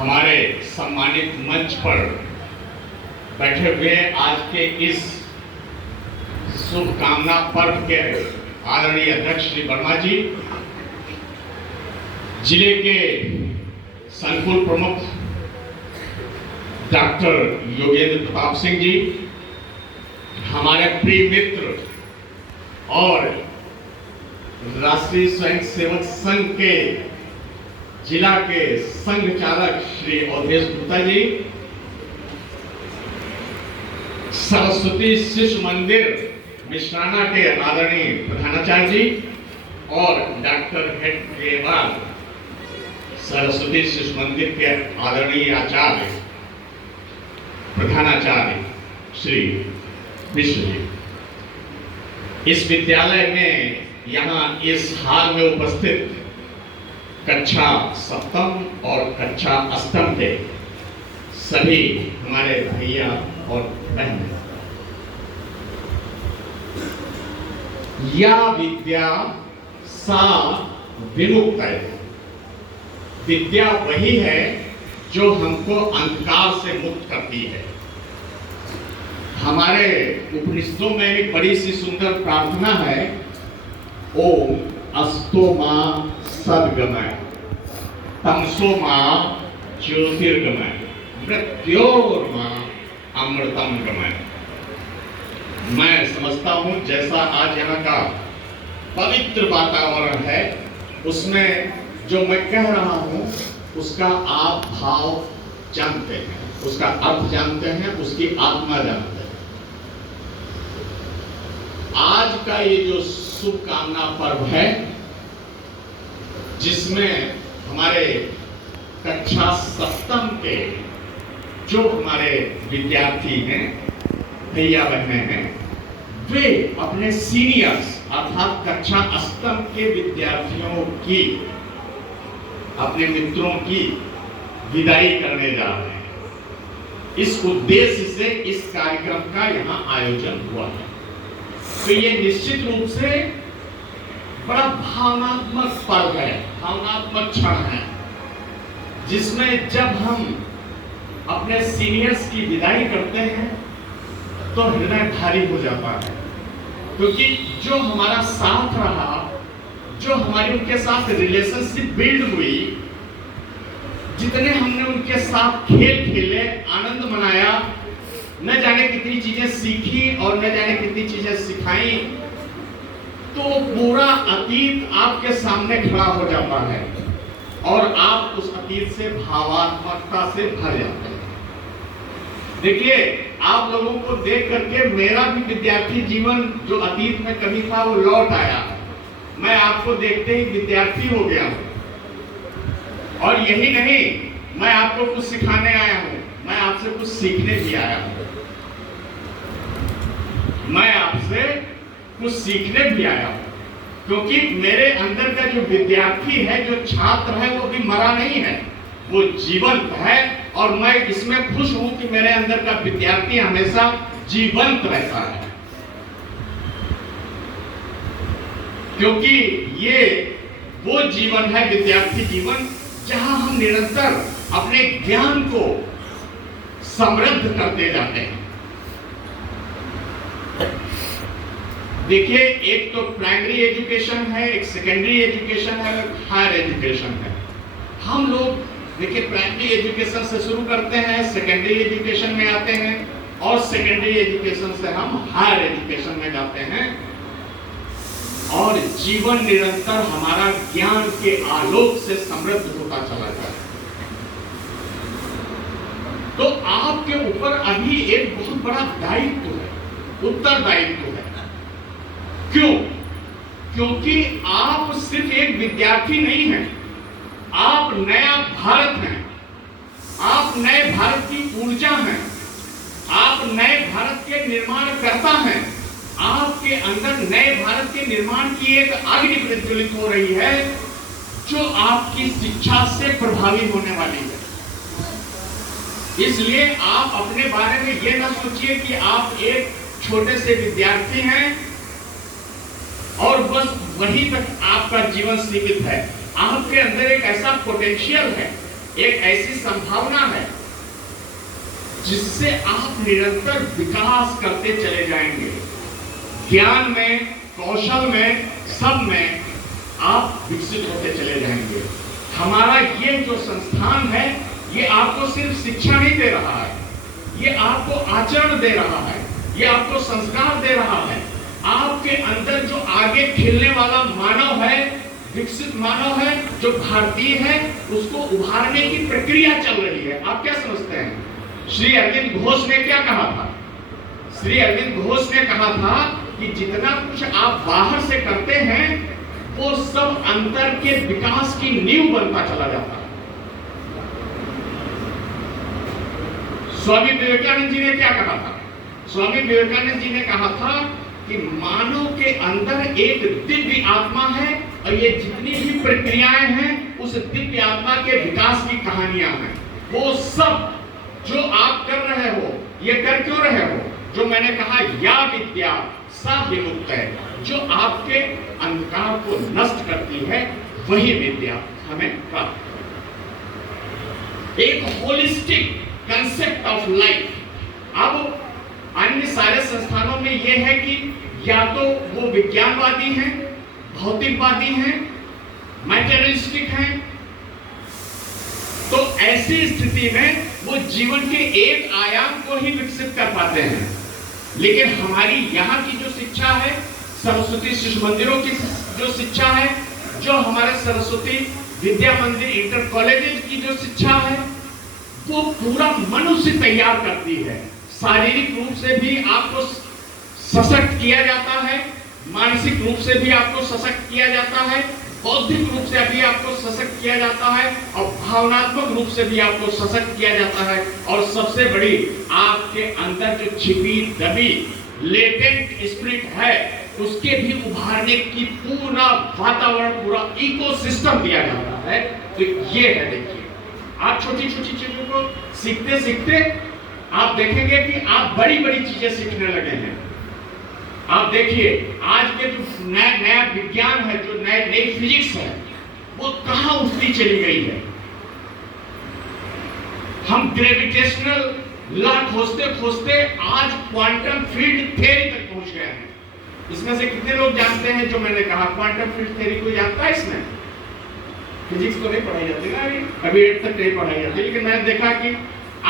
हमारे सम्मानित मंच पर बैठे हुए आज के इस शुभकामना पर्व के आदरणीय अध्यक्ष श्री वर्मा जी, जिले के संकुल प्रमुख डॉक्टर योगेंद्र प्रताप सिंह जी, हमारे प्रिय मित्र और राष्ट्रीय स्वयंसेवक संघ के जिला के संघ चालक श्री अवधेश गुप्ता जी, सरस्वती शिशु मंदिर मिश्राना के आदरणीय प्रधानाचार्य जी और डॉक्टर हेड के बाद सरस्वती शिशु मंदिर के आदरणीय आचार्य प्रधानाचार्य श्री विश्व जी, इस विद्यालय में यहाँ इस हाल में उपस्थित कक्षा सप्तम और कक्षा अष्टम के सभी हमारे भैया और बहन, या विद्या सा विमुक्त है। विद्या वही है जो हमको अंधकार से मुक्त करती है। हमारे उपनिषदों में एक बड़ी सी सुंदर प्रार्थना है, ओम अस्तो मां सद्गमय तमसो मां ज्योतिर्गमय मृत्योर्मां अमृतम गमय। मैं समझता हूं जैसा आज यहाँ का पवित्र वातावरण है, उसमें जो मैं कह रहा हूं उसका आप भाव जानते हैं, उसका अर्थ जानते हैं, उसकी आत्मा जानते हैं। आज का ये जो शुभकामना पर्व है, जिसमें हमारे कक्षा सप्तम के जो हमारे विद्यार्थी हैं, भैया बहनें हैं, वे अपने सीनियर्स अर्थात कक्षा अष्टम के विद्यार्थियों की, अपने मित्रों की विदाई करने जा रहे हैं। इस उद्देश्य से इस कार्यक्रम का यहाँ आयोजन हुआ है। तो ये निश्चित रूप से बड़ा भावनात्मक पर्व है, भावनात्मक क्षण है, जिसमें जब हम अपने सीनियर्स की विदाई करते हैं तो हृदय भारी हो जाता है, क्योंकि जो हमारा साथ रहा, जो हमारी उनके साथ रिलेशनशिप बिल्ड हुई, जितने हमने उनके साथ खेल खेले, आनंद मनाया, न जाने कितनी चीजें सीखी और न जाने कितनी चीजें सिखाई, तो पूरा अतीत आपके सामने खड़ा हो जाता है और आप उस अतीत से भावात्मकता से भर जाते हैं। देखिए, आप लोगों को देख करके मेरा भी विद्यार्थी जीवन जो अतीत में कभी था वो लौट आया। मैं आपको देखते ही विद्यार्थी हो गया हूं। और यही नहीं, मैं आपको कुछ सिखाने आया हूं, मैं आपसे कुछ सीखने भी आया हूं। मैं आपसे कुछ सीखने भी आया हूं, क्योंकि मेरे अंदर का जो विद्यार्थी है, जो छात्र है, वो भी मरा नहीं है, वो जीवंत है। और मैं इसमें खुश हूं कि मेरे अंदर का विद्यार्थी हमेशा जीवंत रहता है, क्योंकि ये वो जीवन है, विद्यार्थी जीवन, जहां हम निरंतर अपने ज्ञान को समृद्ध करते जाते हैं। देखिए, एक तो प्राइमरी एजुकेशन है, एक सेकेंडरी एजुकेशन है, एक हायर एजुकेशन है। हम लोग देखिए प्राइमरी एजुकेशन से शुरू करते हैं, सेकेंडरी एजुकेशन में आते हैं और सेकेंडरी एजुकेशन से हम हायर एजुकेशन में जाते हैं, और जीवन निरंतर हमारा ज्ञान के आलोक से समृद्ध होता चला जाता है। तो आपके ऊपर अभी एक बहुत बड़ा दायित्व है, उत्तरदायित्व है। क्यों? क्योंकि आप सिर्फ एक विद्यार्थी नहीं हैं, आप नया भारत हैं, आप नए भारत की ऊर्जा हैं, आप नए भारत के निर्माणकर्ता हैं। आपके अंदर नए भारत के निर्माण की एक अग्नि प्रज्वलित हो रही है, जो आपकी शिक्षा से प्रभावी होने वाली है। इसलिए आप अपने बारे में ये ना सोचिए कि आप एक छोटे से विद्यार्थी हैं और बस वहीं तक आपका जीवन सीमित है। आपके अंदर एक ऐसा पोटेंशियल है एक ऐसी संभावना है जिससे आप निरंतर विकास करते चले जाएंगे। ज्ञान में, कौशल में, सब में आप विकसित होते चले जाएंगे। हमारा ये जो संस्थान है, ये आपको सिर्फ शिक्षा नहीं दे रहा है, ये आपको आचरण दे रहा है, ये आपको संस्कार दे रहा है। आपके अंदर जो आगे खिलने वाला मानव है, विकसित मानव है, जो भारतीय है, उसको उभारने की प्रक्रिया चल रही है। आप क्या समझते हैं? श्री अरविंद घोष ने क्या कहा था? श्री अरविंद घोष ने कहा था कि जितना कुछ आप बाहर से करते हैं वो सब अंतर के विकास की नींव बनता चला जाता है। स्वामी विवेकानंद जी ने क्या कहा था? स्वामी विवेकानंद जी ने कहा था कि मानव के अंदर एक दिव्य आत्मा है और ये जितनी भी प्रक्रियाएं हैं उस दिव्य आत्मा के विकास की कहानियां हैं। वो सब जो आप कर रहे हो, ये कर क्यों रहे हो? जो मैंने कहा, या विद्या सा विमुक्त है, जो आपके अंधकार को नष्ट करती है, वही विद्या हमें प्राप्त है। एक होलिस्टिक कंसेप्ट ऑफ लाइफ। अब अन्य सारे संस्थानों में यह है कि या तो वो विज्ञानवादी हैं, भौतिकवादी हैं, मैटेरियलिस्टिक हैं, तो ऐसी स्थिति में वो जीवन के एक आयाम को ही विकसित कर पाते हैं। लेकिन हमारी यहाँ की जो शिक्षा है, सरस्वती शिशु मंदिरों की जो शिक्षा है, जो हमारे सरस्वती विद्या मंदिर इंटर कॉलेजेस की जो शिक्षा है, वो पूरा मनुष्य तैयार करती है। शारीरिक रूप से भी आपको सशक्त किया जाता है, मानसिक रूप से भी आपको सशक्त किया जाता है, बौद्धिक रूप से भी आपको सशक्त किया जाता है और भावनात्मक रूप से भी आपको सशक्त किया जाता है। और सबसे बड़ी, आपके अंदर जो छिपी दबी लेटेंट स्पिरिट है, उसके भी उभारने की पूरा वातावरण, पूरा इकोसिस्टम दिया जाता है। तो ये है, देखिए, आप छोटी छोटी चीजों को सीखते सीखते आप देखेंगे कि आप बड़ी बड़ी चीजें सीखने लगे हैं। आप देखिए, आज के जो नया विज्ञान है, जो नई फिजिक्स है, वो कहां उठती चली गई है। हम ग्रेविटेशनल लॉ खोजते खोजते आज क्वांटम फील्ड थ्योरी तक पहुंच गए हैं। इसमें से कितने लोग जानते हैं जो मैंने कहा क्वांटम फील्ड थ्योरी? कोई जानता है? इसमें फिजिक्स तो नहीं पढ़ाई जाती ना, अभी 8 तक नहीं पढ़ाई जाती, लेकिन मैंने देखा कि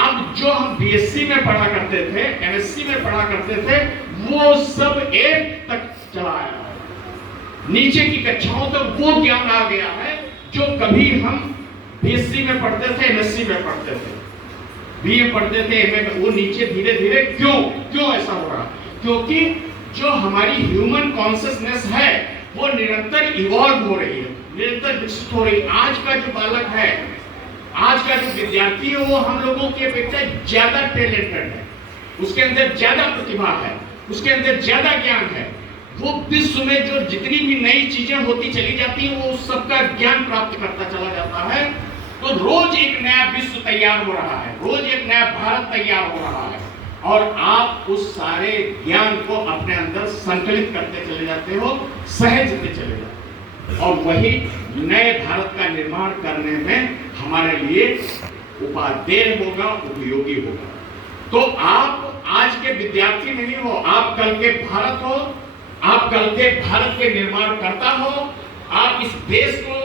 अब जो हम बीएससी में पढ़ा करते थे, एमएससी में पढ़ा करते थे, वो सब 8 तक चला आया है। नीचे की कक्षाओं तक वो ज्ञान आ गया है जो कभी हम बीएससी में पढ़ते थे, एमएससी में पढ़ते थे, बीए पढ़ते थे, एमए में, वो नीचे धीरे धीरे क्यों ऐसा हो रहा? क्योंकि जो हमारी ह्यूमन कॉन्शियसनेस है वो निरंतर इवॉल्व हो रही है, निरंतर विकसित हो रही है। आज का जो बालक है, आज का जो विद्यार्थी है, वो हम लोगों की अपेक्षा ज्यादा टैलेंटेड है, उसके अंदर ज्यादा प्रतिभा है, उसके अंदर ज्यादा ज्ञान है। वो विश्व में जो जितनी भी नई चीजें होती चली जाती हैं, वो सबका ज्ञान प्राप्त करता चला जाता है। तो रोज एक नया विश्व तैयार हो रहा है, रोज एक नया भारत तैयार हो रहा है, और आप उस सारे ज्ञान को अपने अंदर संकलित करते चले जाते हो, सहेजते चले जाते हो, और वही नए भारत का निर्माण करने में हमारे लिए उपादेय होगा, उपयोगी होगा। तो आप आज के विद्यार्थी नहीं हो, आप कल के भारत हो, आप कल के भारत के निर्माण करता हो, आप इस देश को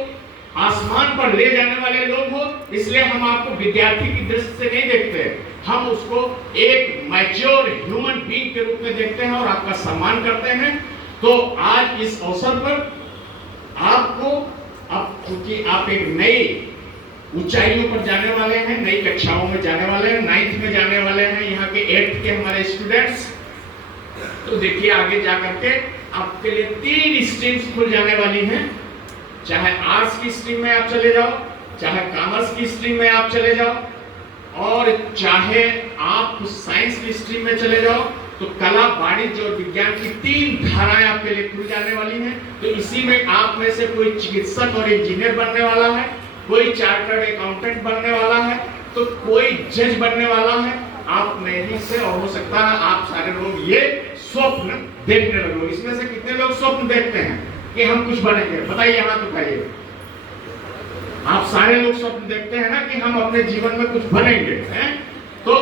आसमान पर ले जाने वाले लोग हो। इसलिए हम आपको विद्यार्थी की दृष्टि से नहीं देखते, हम उसको एक मैच्योर ह्यूमन बीइंग के रूप में देखते हैं और आपका सम्मान करते हैं। तो आज इस अवसर पर आपको, अब क्योंकि आप एक नई ऊंचाइयों पर जाने वाले हैं, नई कक्षाओं में जाने वाले हैं, 9th में जाने वाले हैं, यहाँ के 8th के हमारे स्टूडेंट्स, तो देखिए आगे जाकर के आपके लिए 3 स्ट्रीम्स खुल जाने वाली हैं। चाहे आर्ट्स की स्ट्रीम में आप चले जाओ, चाहे कॉमर्स की स्ट्रीम में आप चले जाओ, और चाहे आप साइंस की स्ट्रीम में चले जाओ, तो कला, वाणिज्य और विज्ञान की 3 धाराएं आपके लिए खुल जाने वाली हैं। तो इसी में आप में से कोई चिकित्सक और इंजीनियर बनने वाला है, कोई चार्टर्ड अकाउंटेंट बनने वाला है, तो कोई जज बनने वाला है। आप में से, और हो सकता है आप सारे लोग ये स्वप्न देखने लगे। इसमें से कितने लोग स्वप्न देखते हैं कि हम कुछ बनेंगे? बताइए, हाथ उठाइए। आप सारे लोग स्वप्न देखते हैं ना कि हम अपने जीवन में कुछ बनेंगे, हैं? तो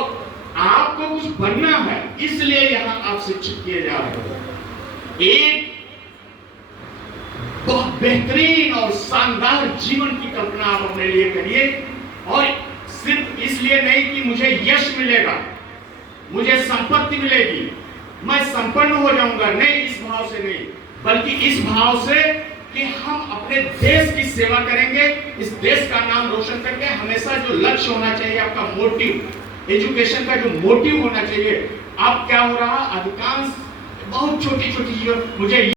आपको कुछ बनना है, इसलिए यहां आप शिक्षित किए जा रहे हो। एक बहुत बेहतरीन और शानदार जीवन की कल्पना आप अपने लिए करिए, और सिर्फ इसलिए नहीं कि मुझे यश मिलेगा, मुझे संपत्ति मिलेगी, मैं संपन्न हो जाऊंगा, नहीं, इस भाव से नहीं, बल्कि इस भाव से कि हम अपने देश की सेवा करेंगे, इस देश का नाम रोशन करके। हमेशा जो लक्ष्य होना चाहिए आपका, मोटिव, एजुकेशन का जो मोटिव होना चाहिए। अब क्या हो रहा, अधिकांश बहुत छोटी छोटी चीजों, मुझे